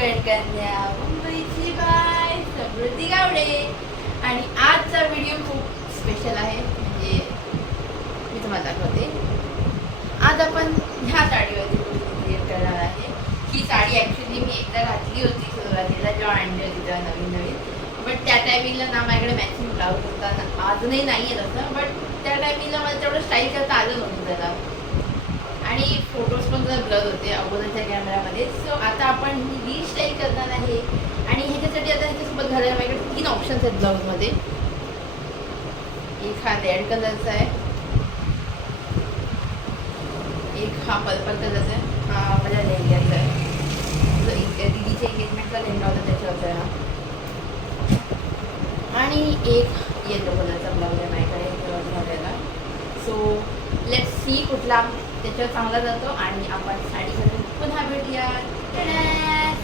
कणकण्या मुंबईची बाय समृद्धी गावडे. आणि आजचा व्हिडिओ खूप स्पेशल आहे. म्हणजे मी तुम्हाला दाखवते. आज आपण ह्या साडीवरती क्रिएट करणार आहे. ही साडी ॲक्च्युली मी एकदा घातली होती सुरुवातीला जेव्हा आणली होती तेव्हा नवीन नवीन. बट त्या टायमिंगला ना माझ्याकडे मॅचिंग ब्लाऊज होता ना, अजूनही नाही आहे तसं. बट त्या टायमिंगला मला तेवढं स्टाईल करता आलं नव्हतं त्याला. आणि फोटोज पण जर ब्लर होते अगोदरच्या कॅमेरामध्ये. सो आता आपण ही रिस्टाईल करणार आहे. आणि ह्याच्यासाठी आता ह्याच्यासोबत घालायला माझ्याकडे 3 ऑप्शन्स आहेत ब्लाऊजमध्ये. एक हा रेड कलरचा आहे, एक हा पर्पल कलरचा आहे, हा माझ्या लेहंग्याचा आहे. जो दीदीच्या एंगेजमेंटचा लेहंगा होता त्याच्यावरचा आहे हा. आणि एक येलो कलरचा ब्लाऊज आहे माझ्याकडे घालायला. सो लेट्स सी कुठला त्याच्यावर चांगला जातो. आणि आपण साडी घालून पुन्हा भेटूया.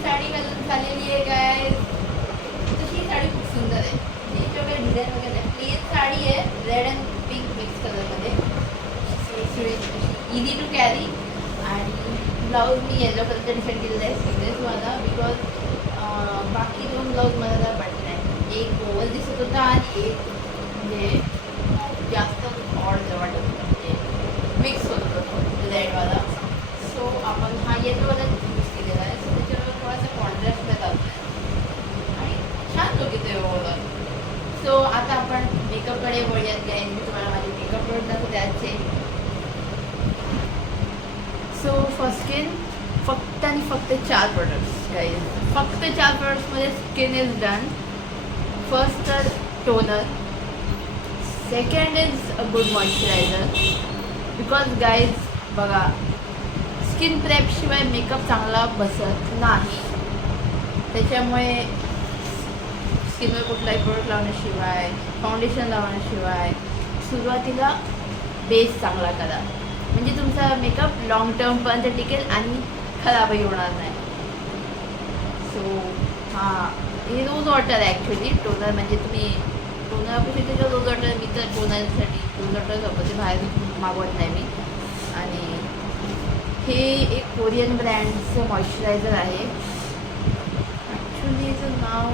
साडी घालून झालेली आहे काय. तशी साडी खूप सुंदर आहे. याच्या वगैरे डिझाईन वगैरे प्लेन साडी आहे, रेड अँड पिंक मिक्स कलरमध्ये. Easy to carry. आणि ब्लाऊज मी येलो कलरचा डिसाईड केलेला आहे स्लीवलेस माझा. बिकॉज बाकी 2 ब्लाऊज मला जरा पडले नाही. एक ओव्हल दिसत होता आणि एक म्हणजे जास्त ऑड वाटत होतं, म्हणजे मिक्स होत होतं रेडवाला. सो आपण हा येलोवाला यूज केलेला आहे. सो त्याच्यावर थोडासा कॉन्ट्रास्ट मिळत आणि छान लुक येतो ओव्हरऑल. सो आता आपण मेकअपकडे वळूयात. काय मी तुम्हाला माझे मेकअप प्रोडक्ट दाखवते आजचे. सो फर्स्ट स्किन फक्त आणि फक्त 4 प्रोडक्ट्स गाईज. फक्त 4 प्रोडक्ट्समध्ये स्किन इज डन. फर्स्ट तर toner, second is a good moisturiser. Because guys बघा, स्किन प्रेपशिवाय मेकअप चांगला बसत नाही. त्याच्यामुळे स्किनवर कुठलाही प्रोडक्ट लावण्याशिवाय, फाउंडेशन लावण्याशिवाय सुरुवातीला बेस चांगला करा. म्हणजे तुमचा मेकअप लॉंग टर्मपर्यंत टिकेल आणि खराबही होणार नाही. सो हां, हे रोज वॉटर आहे ॲक्च्युली. टोनर म्हणजे तुम्ही टोनरपेक्षा त्याच्या रोज वॉटर. मी तर टोनरसाठी रोज वॉटर वापरते, बाहेर मागवत नाही मी. आणि हे एक कोरियन ब्रँडचं मॉइश्चरायझर आहे. ॲक्च्युली याचं नाव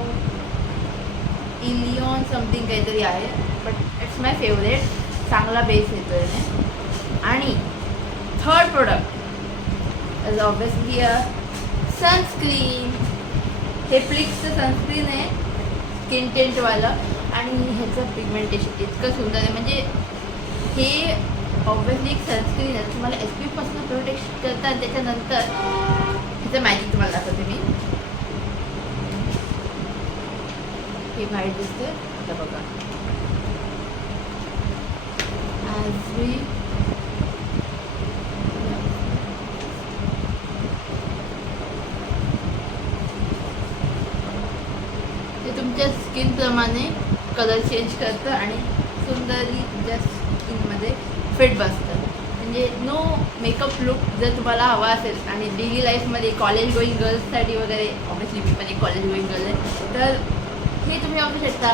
इलियॉन समथिंग काहीतरी आहे. But it's my favourite. चांगला बेस येतो याने. आणि third product is obviously a sunscreen. हे फ्लिक्सचं सनस्क्रीन आहे, स्किन टेंटवालं. आणि ह्याचं पिगमेंटेशन इतकं सुंदर आहे. म्हणजे हे ऑब्वियसली एक सनस्क्रीन आहे, तुम्हाला SPF पासून प्रोटेक्ट करतात. त्याच्यानंतर ह्याचं मॅजिक तुम्हाला दाखवते मी. हे व्हाईट दिसते आता बघा. ॲज वी तुमच्या स्किनप्रमाणे कलर चेंज करतं आणि सुंदरी तुमच्या स्किनमध्ये फिट बसतं. म्हणजे नो मेकअप लुक जर तुम्हाला हवा असेल आणि डेली लाईफमध्ये कॉलेज गोईंग गर्ल्ससाठी वगैरे, ऑब्वियसली मी पण एक कॉलेज गोईंग गर्ल आहे, तर हे तुम्ही वापरू शकता.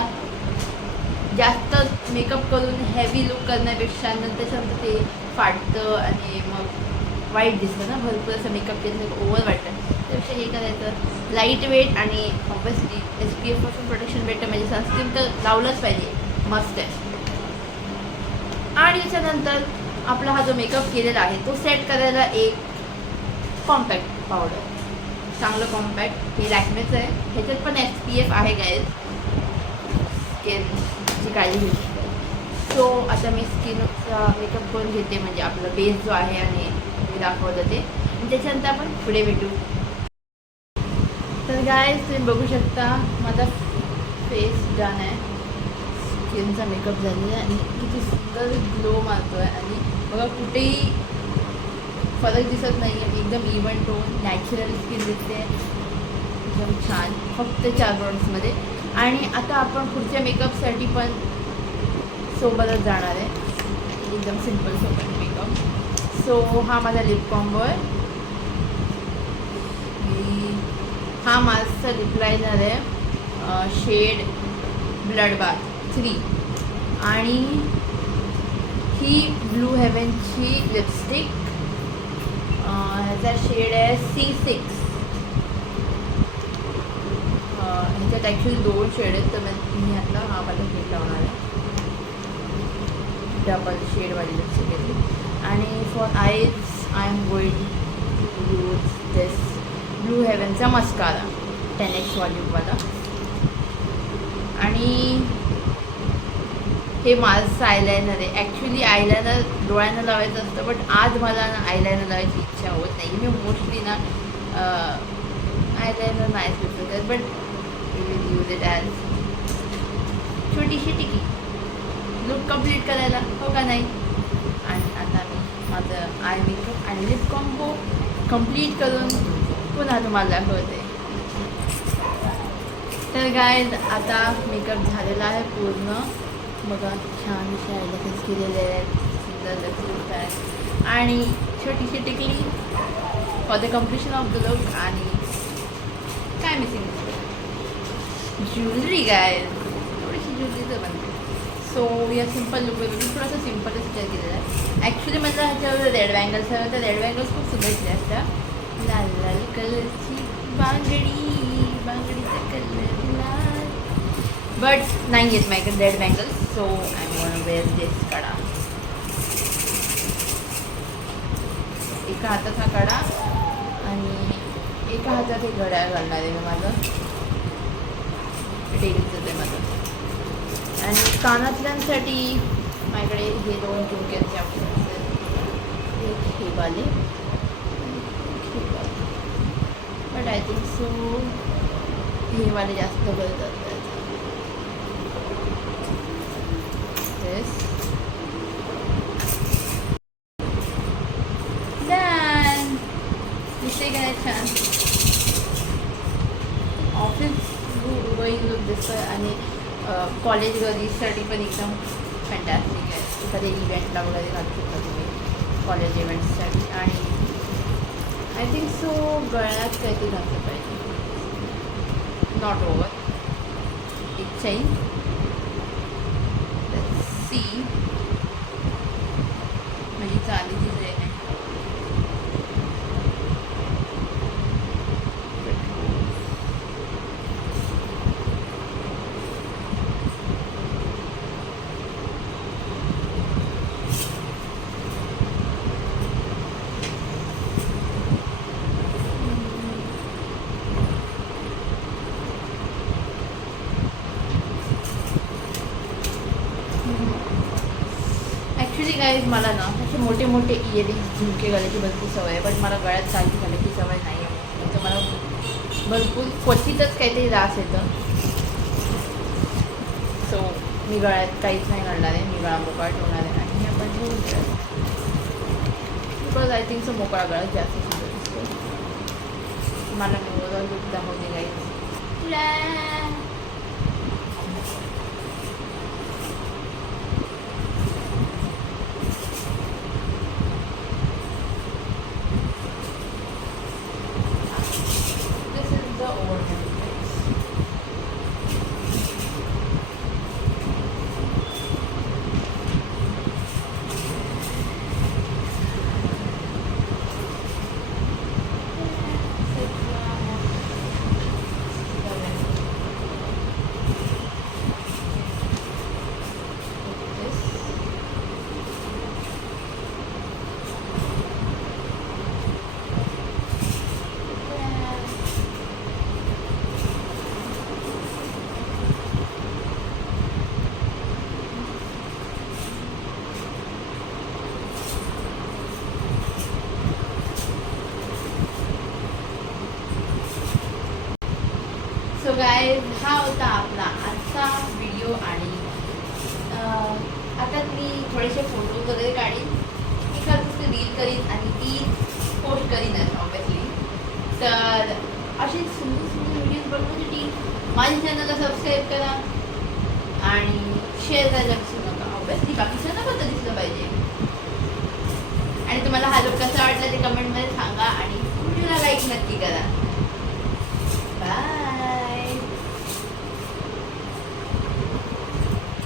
जास्त मेकअप करून हेवी लुक करण्यापेक्षा नंतर ते फाटतं आणि मग वाईट दिसतं ना. भरपूर असं मेकअप केलं ओव्हर वाटतं. त्यापेक्षा हे करायचं लाईट वेट. आणि ऑब्वियसली SPF पासून प्रोटेक्शन भेटतं. म्हणजे सनस्क्रीन तर लावलंच पाहिजे, मस्त आहे. आणि त्याच्यानंतर आपला हा जो मेकअप केलेला आहे तो सेट करायला एक कॉम्पॅक्ट पावडर, चांगलं कॉम्पॅक्ट. हे लॅक्मेचं आहे. ह्याच्यात पण SPF आहे गाईज, स्किनची काळजी घेऊ शकते. सो आता मी स्किनचा मेकअप करून घेते, म्हणजे आपला बेस जो आहे आणि मी दाखवलं ते. आणि त्याच्यानंतर आपण पुढे भेटू. तर गाईज तुम्ही बघू शकता माझा फेस डन आहे. स्किनचा मेकअप झालेला आहे आणि किती सुंदर ग्लो मारतो आहे. आणि बघा कुठेही फरक दिसत नाही आहे. एकदम इव्हन टोन नॅचरल स्किन दिसते, एकदम छान. फक्त 4 प्रोडक्ट्समध्ये. आणि आता आपण पुढच्या मेकअपसाठी पण सोबतच जाणार आहे, एकदम सिम्पल सोबत मेकअप. सो हा माझा लिप कॉम्बो आहे. हा माझा लिप लायनर आहे, शेड ब्लड बाथ 3. आणि ही ब्लू हेवनची लिपस्टिक, ह्याचा शेड आहे C6. ह्याच्यात ॲक्च्युली 2 शेड आहेत, तर मी आता हा वाला शेड लावणार आहे, डबल शेडवाली लिपस्टिक घेतली. आणि for eyes I am going to use this blue हेवनचा मस्कारा 10x व्हॉल्यूमवाला. आणि हे माझं आयलायनर आहे. ॲक्च्युली आयलायनर डोळ्यांना लावायचं असतं, बट आज मला ना आयलायनर लावायची इच्छा होत नाही. मी मोस्टली ना आयलायनर नाही प्रिफर करत, but will use it as छोटीशी टिकी लुक कंप्लीट करायला, हो का नाही. आणि आता मी माझं आय मेकअप आणि लिप कॉम्बो कंप्लीट करून पुन्हा तुम्हाला दाखवते. तर गाईज आता मेकअप झालेला आहे पूर्ण. बघा छान असे आयलॅशेस केलेले आहेत, सुंदर लुक आहेत आणि छोटीशी टिकली for the completion of the look. आणि काय मिसिंग ज्वेलरी गाईज, थोडीशी ज्वेलरीचं बनते. सो या सिम्पल लुकवर मी थोडासा सिम्पलच विचार केलेला आहे. ॲक्च्युली मला ह्याच्यावर रेड बँगल्स हव्या, तर रेड बँगल्स खूप सुंदर दिसल्या असत्या. लाल लाल कलरची बांगडीचा कलर लाल, बट नाही येत माझ्याकडे red bangles. So I am gonna wear this कडा. एका हातात हा कडा आणि एका हातात हे घड्याळ घालणार आहे मी माझं, डेलीचं ते माझं. आणि कानातल्यांसाठी माझ्याकडे हे 2 झुमक्याचे ऑप्शन्स आहेत, एक हे वाले, बट आय थिंक सो हे वाले जास्त बरं जातात. डन. दिसते काय छान ऑफिस गोईंग लुक दिसतं. आणि कॉलेज गर्ल्ससाठी पण एकदम फॅन्टॅस्टिक आहे. एखाद्या इव्हेंटला वगैरे घालू शकता तुम्ही कॉलेज इव्हेंट्ससाठी. आणि आय थिंक सो गळ्यात काहीतरी घातलं पाहिजे, नॉट ओवर, एक चैन. सी म्हणजे चालीची ट्रेन आहे. ॲक्च्युली गाईज मला ना असे मोठे मोठे इयरिंग्स झुमके घालायची भरपूर सवय आहे, पण मला गळ्यात चालती घालायची सवय नाही आहे. तर मला भरपूर क्वचितच काहीतरी त्रास येतं. सो मी गळ्यात काहीच नाही घालणार आहे, मी गळा मोकळा ठेवणार आहे. आणि आपण ठेवून बिकॉज आय थिंक सो मोकळा गळ्यात जास्त सुंदर दिसतो. मला मी ओव्हरऑल लुक दाखवते गाईज. सो गाईज हा होता आपला आजचा व्हिडिओ. आणि आता मी थोडेसे फोटो वगैरे काढीन, एखादी रील करीन आणि ती पोस्ट करीनच ऑब्वियसली. तर असे सुंदर सुंदर व्हिडिओज बघण्यासाठी माझ्या चॅनलला सबस्क्राईब करा आणि शेअर करायला विसरू नका. ऑब्वियसली बाकीचं